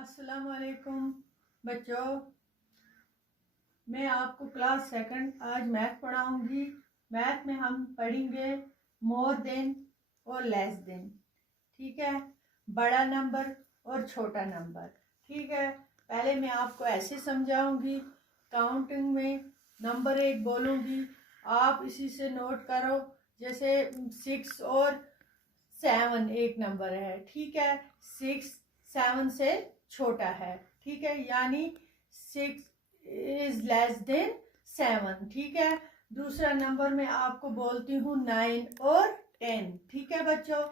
अस्सलाम वालेकुम बच्चों, मैं आपको क्लास सेकंड आज मैथ पढ़ाऊंगी। मैथ में हम पढ़ेंगे मोर देन और लेस देन। ठीक है, बड़ा नंबर और छोटा नंबर। ठीक है, पहले मैं आपको ऐसे समझाऊंगी। काउंटिंग में नंबर एक बोलूंगी, आप इसी से नोट करो। जैसे 6 और 7 एक नंबर है। ठीक है, 6 7 से छोटा है। ठीक है, यानी 6 इज लेस देन 7। ठीक है, दूसरा नंबर मैं आपको बोलती हूँ 9 और 10। ठीक है बच्चों,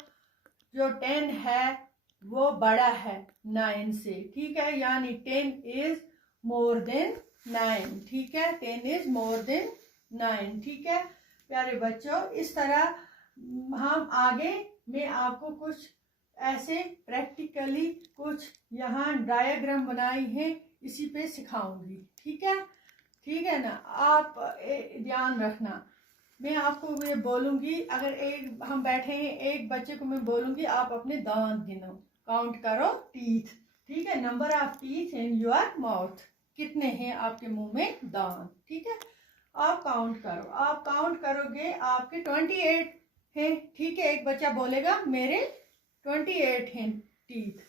जो 10 है वो बड़ा है 9 से। ठीक है, यानी 10 इज मोर देन 9। ठीक है, 10 इज मोर देन 9। ठीक है प्यारे बच्चों, इस तरह हम आगे मैं आपको कुछ ऐसे प्रैक्टिकली कुछ यहाँ डायग्राम बनाई है, इसी पे सिखाऊंगी। ठीक है ना। आप ध्यान रखना, मैं आपको ये बोलूंगी, अगर एक हम बैठे हैं, एक बच्चे को मैं बोलूंगी आप अपने दांत गिनो, काउंट करो टीथ। ठीक है, number of teeth in your mouth, कितने हैं आपके मुंह में दांत। ठीक है, आप काउंट करो। आप काउंट करोगे आपके 28 हैं। ठीक है, एक बच्चा बोलेगा मेरे 28 हैं टीथ।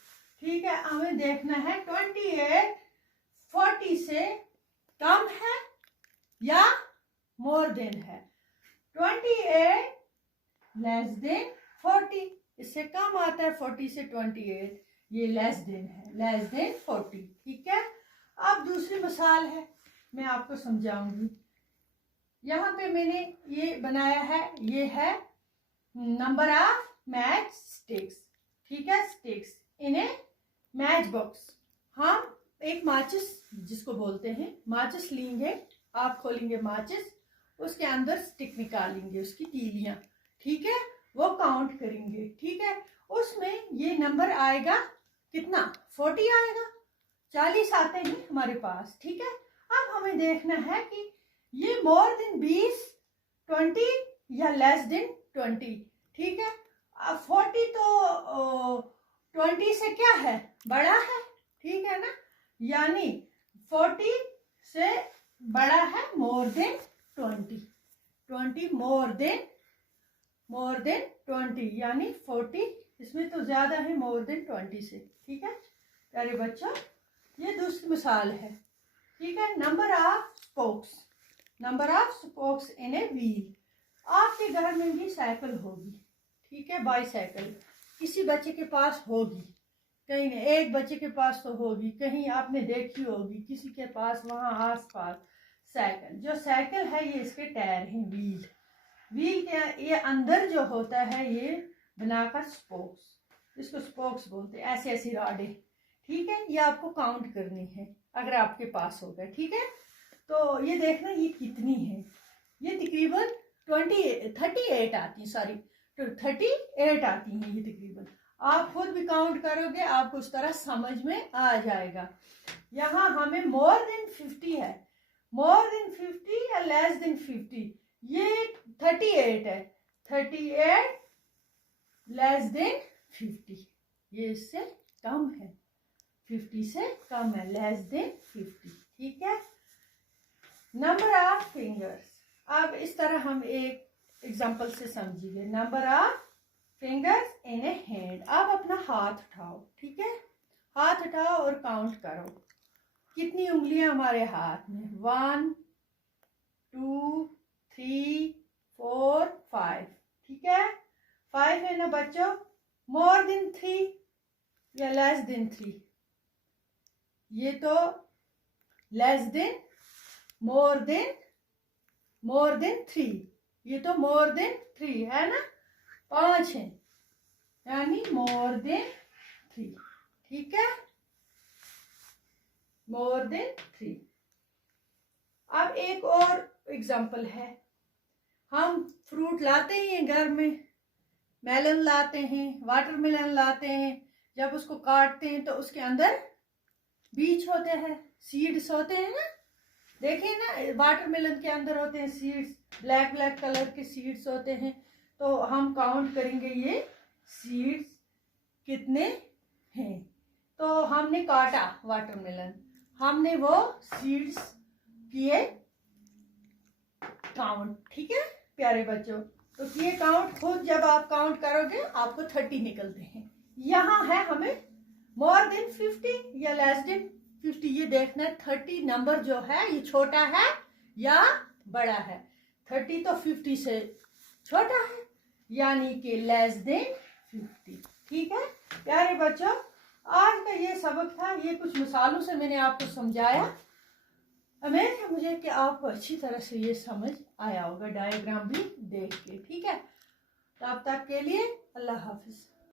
ठीक है, हमें देखना है 28 40 से कम है या मोर देन है। 28 लेस देन 40, इससे कम आता है 40 से 28, ये लेस देन है, लेस देन 40। ठीक है, अब दूसरी मिसाल है, मैं आपको समझाऊंगी। यहाँ पे मैंने ये बनाया है, ये है नंबर ऑफ मैच स्टिक्स। ठीक है, स्टिक्स इन ए मैच बॉक्स। हम एक माचिस जिसको बोलते हैं माचिस लेंगे, आप खोलेंगे माचिस, उसके अंदर स्टिक निकालेंगे, उसकी तीलियां। ठीक है, वो काउंट करेंगे। ठीक है, उसमें ये नंबर आएगा कितना, 40 आएगा। 40 आते हैं हमारे पास। ठीक है, अब हमें देखना है कि ये मोर देन 20 20 या लेस देन 20। ठीक है, अब 40 तो 20 से क्या है, बड़ा है। ठीक है ना, यानी 40 से बड़ा है मोर देन 20। 20 मोर देन 20, यानी 40 इसमें तो ज्यादा है मोर देन 20 से। ठीक है प्यारे बच्चों, ये दूसरी मिसाल है। ठीक है, number of spokes, number of spokes in a wheel. आपके घर में भी साइकिल होगी। ठीक है, बाईसाइकिल किसी बच्चे के पास होगी, कहीं नहीं, एक बच्चे के पास तो होगी, कहीं आपने देखी होगी किसी के पास वहां आसपास साइकिल। जो साइकिल है ये इसके टायर हैं, व्हील। व्हील के ये अंदर जो होता है ये बनाकर स्पोक्स, इसको स्पोक्स बोलते हैं, ऐसी ऐसी राडे। ठीक है, ये आपको काउंट करनी है अगर आपके पास होगा। ठीक है, तो ये देखना ये कितनी है, ये तकरीबन 38 आती है, सॉरी 38 आती हैं ये तकरीबन। आप खुद भी काउंट करोगे आपको उस तरह समझ में आ जाएगा। यहाँ हमें मोर देन 50 है, मोर देन 50 या लेस देन 50, ये 38 है। 38 लेस देन 50, ये इससे कम है, 50 से कम है, लेस देन 50। ठीक है, नंबर ऑफ फिंगर्स। अब इस तरह हम एक एग्जाम्पल से समझिए। Number of fingers in A hand. आप अपना हाथ उठाओ। ठीक है, हाथ उठाओ और काउंट करो कितनी उंगलियां हमारे हाथ में। 1 2 3 4 5। ठीक है, 5 है ना बच्चों, मोर देन 3 या लेस देन 3, ये तो लेस देन मोर देन 3, ये तो मोर देन 3 है ना। 5 है यानी मोर देन 3। ठीक है, मोर देन 3। अब एक और एग्जांपल है, हम फ्रूट लाते हैं घर में, मेलन लाते हैं, वाटरमेलन लाते हैं, जब उसको काटते हैं तो उसके अंदर बीज होते हैं, सीड्स होते हैं ना। देखिए ना, वाटरमेलन के अंदर होते हैं सीड्स, ब्लैक ब्लैक कलर के सीड्स होते हैं। तो हम काउंट करेंगे ये सीड्स कितने हैं। तो हमने काटा वाटरमेलन, हमने वो सीड्स किए काउंट। ठीक है प्यारे बच्चों, तो किए काउंट। खुद जब आप काउंट करोगे आपको 30 निकलते हैं। यहाँ है हमें मोर देन 50 या लेस देन 50, ये देखना है 30 नंबर जो है ये छोटा है या बड़ा है। 30 तो 50 से छोटा है, यानी कि लेस देन 50। ठीक है प्यारे बच्चों, आज का ये सबक था, ये कुछ मिसालों से मैंने आपको समझाया। उम्मीद है मुझे कि आपको अच्छी तरह से ये समझ आया होगा, डायग्राम भी देख के। ठीक है, तब तक के लिए अल्लाह हाफिज।